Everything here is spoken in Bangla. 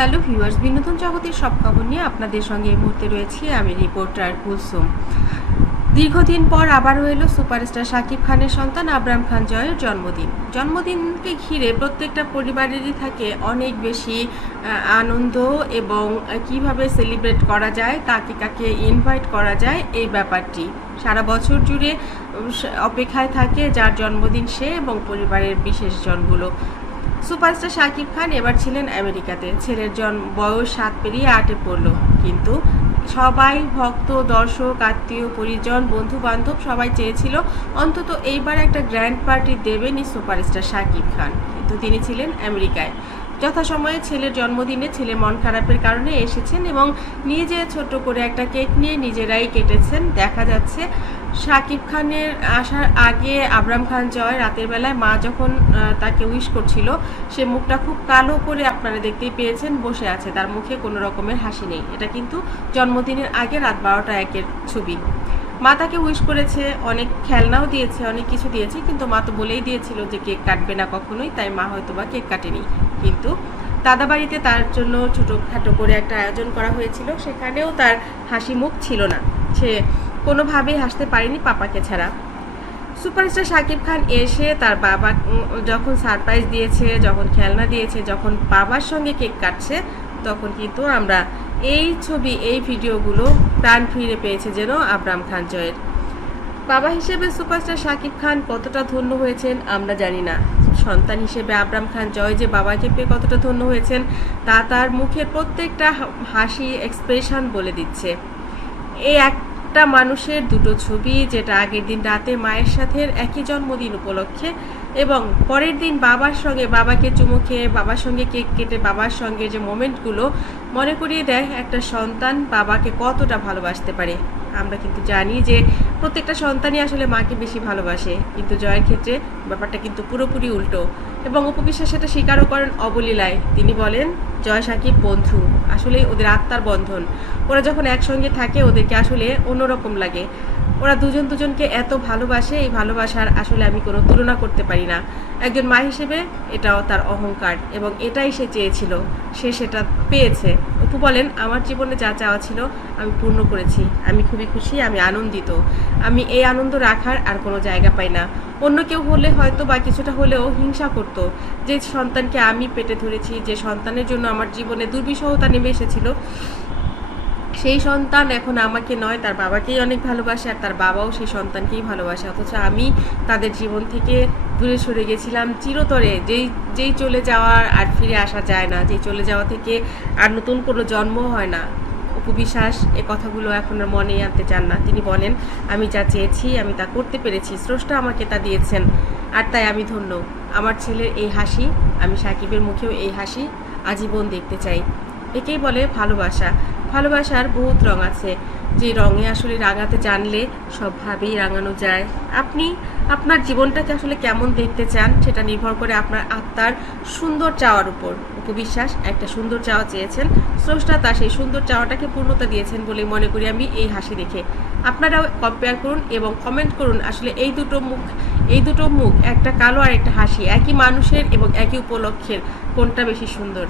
হ্যালো ভিউয়ার্স, বিনোদন জগতের সব খবর নিয়ে আপনাদের সঙ্গে এই মুহূর্তে রয়েছি আমি রিপোর্টার কুলসুম। দীর্ঘদিন পর আবারও এলো সুপারস্টার শাকিব খানের সন্তান আবরাম খান জয়ের জন্মদিনকে ঘিরে প্রত্যেকটা পরিবারেরই থাকে অনেক বেশি আনন্দ এবং কিভাবে সেলিব্রেট করা যায়, কাকে কাকে ইনভাইট করা যায়, এই ব্যাপারটি সারা বছর জুড়ে অপেক্ষায় থাকে যার জন্মদিন সে এবং পরিবারের বিশেষজনগুলো। সুপারস্টার শাকিব খান এবার ছিলেন আমেরিকাতে। ছেলের বয়স 7 পেরিয়ে 8-এ পড়লো, কিন্তু সবাই ভক্ত, দর্শক, আত্মীয় পরিজন, বন্ধু বান্ধব সবাই চেয়েছিল অন্তত এইবার একটা grand party দেবেনই superstar Shakib Khan, কিন্তু তিনি ছিলেন আমেরিকায়। যথাসময়ে ছেলের জন্মদিনে ছেলে মন খারাপের কারণে এসেছেন এবং নিজে ছোট করে একটা কেক নিয়ে নিজেরাই কেটেছেন। দেখা যাচ্ছে শাকিব খানের আসার আগে আবরাম খান জয় রাতের বেলায় মা যখন তাকে উইশ করছিল, সে মুখটা খুব কালো করে আপনারা দেখতেই পেয়েছেন বসে আছে, তার মুখে কোনো রকমের হাসি নেই। এটা কিন্তু জন্মদিনের আগে রাত 12টা 1-এর ছবি। মা তাকে উইশ করেছে, অনেক খেলনাও দিয়েছে, অনেক কিছু দিয়েছে, কিন্তু মা তো বলেই দিয়েছিল যে কেক কাটবে না কখনোই, তাই মা হয়তো বা কেক কাটেনি। কিন্তু দাদা বাড়িতে তার জন্য ছোটোখাটো করে একটা আয়োজন করা হয়েছিল, সেখানেও তার হাসি মুখ ছিল না, সে কোনোভাবেই হাসতে পারেনি পাপাকে ছাড়া। সুপারস্টার শাকিব খান এসে তার বাবা যখন সারপ্রাইজ দিয়েছে, যখন খেলনা দিয়েছে, যখন বাবার সঙ্গে কেক কাটছে, তখন কিন্তু আমরা এই ছবি, এই ভিডিওগুলো প্রাণ ফিরে পেয়েছে যেন আবরাম খান জয়ের। বাবা হিসেবে সুপারস্টার শাকিব খান কতটা ধন্য হয়েছেন আমরা জানি না, সন্তান হিসেবে আবরাম খান জয় যে বাবাকে পেয়ে কতটা ধন্য হয়েছেন তা তার মুখের প্রত্যেকটা হাসি, এক্সপ্রেশন বলে দিচ্ছে। এই একটা মানুষের দুটো ছবি, যেটা আগের দিন রাতে মায়ের সাথে একই জন্মদিন উপলক্ষে এবং পরের দিন বাবার সঙ্গে, বাবাকে চুমু খেয়ে বাবার সঙ্গে কেক কেটে বাবার সঙ্গে যে মোমেন্টগুলো মনে করিয়ে দেয় একটা সন্তান বাবাকে কতটা ভালোবাসতে পারে। আমরা কিন্তু জানি যে প্রত্যেকটা সন্তানই আসলে মাকে বেশি ভালোবাসে, কিন্তু জয়ের ক্ষেত্রে ব্যাপারটা কিন্তু পুরোপুরি উল্টো এবং অপু বিশ্বাস সেটা স্বীকারও করেন অবলীলায়। তিনি বলেন জয় শাকিব বন্ধু, আসলে ওদের আত্মার বন্ধন, ওরা যখন একসঙ্গে থাকে ওদেরকে আসলে অন্যরকম লাগে। ওরা দুজনকে এত ভালোবাসে, এই ভালোবাসার আসলে আমি কোনো তুলনা করতে পারি না। একজন মা হিসেবে এটাও তার অহংকার এবং এটাই সে চেয়েছিল, সে সেটা পেয়েছে। অপু বলেন আমার জীবনে যা চাওয়া ছিল আমি পূর্ণ করেছি, আমি খুবই খুশি, আমি আনন্দিত, আমি এই আনন্দ রাখার আর কোনো জায়গা পাই না। অন্য কেউ হলে হয়তো বা কিছুটা হলেও হিংসা করতো, যে সন্তানকে আমি পেটে ধরেছি, যে সন্তানের জন্য আমার জীবনে দুর্বিষহতা নেমে এসেছিল, সেই সন্তান এখন আমাকে নয় তার বাবাকেই অনেক ভালোবাসে, আর তার বাবাও সেই সন্তানকেই ভালোবাসে, অথচ আমি তাদের জীবন থেকে দূরে সরে গেছিলাম চিরতরে। যেই চলে যাওয়ার আর ফিরে আসা যায় না, যেই চলে যাওয়া থেকে আর নতুন কোনো জন্ম হয় না। অপু বিশ্বাস এ কথাগুলো এখন আর মনে আনতে চান না। তিনি বলেন আমি যা চেয়েছি আমি তা করতে পেরেছি, স্রষ্টা আমাকে তা দিয়েছেন, আর তাই আমি ধন্য। আমার ছেলের এই হাসি, আমি শাকিবের মুখেও এই হাসি আজীবন দেখতে চাই। একেই বলে ভালোবাসা। ভালোবাসার বহুত রং আছে, যে রঙে আসলে রাঙাতে জানলে সবভাবেই রাঙানো যায়। আপনি আপনার জীবনটাকে আসলে কেমন দেখতে চান সেটা নির্ভর করে আপনার আত্মার সুন্দর চাওয়ার উপর। অপু বিশ্বাস একটা সুন্দর চাওয়া চেয়েছেন, স্রষ্টা তার সেই সুন্দর চাওয়াটাকে পূর্ণতা দিয়েছেন বলে মনে করি আমি এই হাসি দেখে। আপনারাও কম্পেয়ার করুন এবং কমেন্ট করুন আসলে এই দুটো মুখ, একটা কালো আর একটা হাসি, একই মানুষের এবং একই উপলক্ষের, কোনটা বেশি সুন্দর।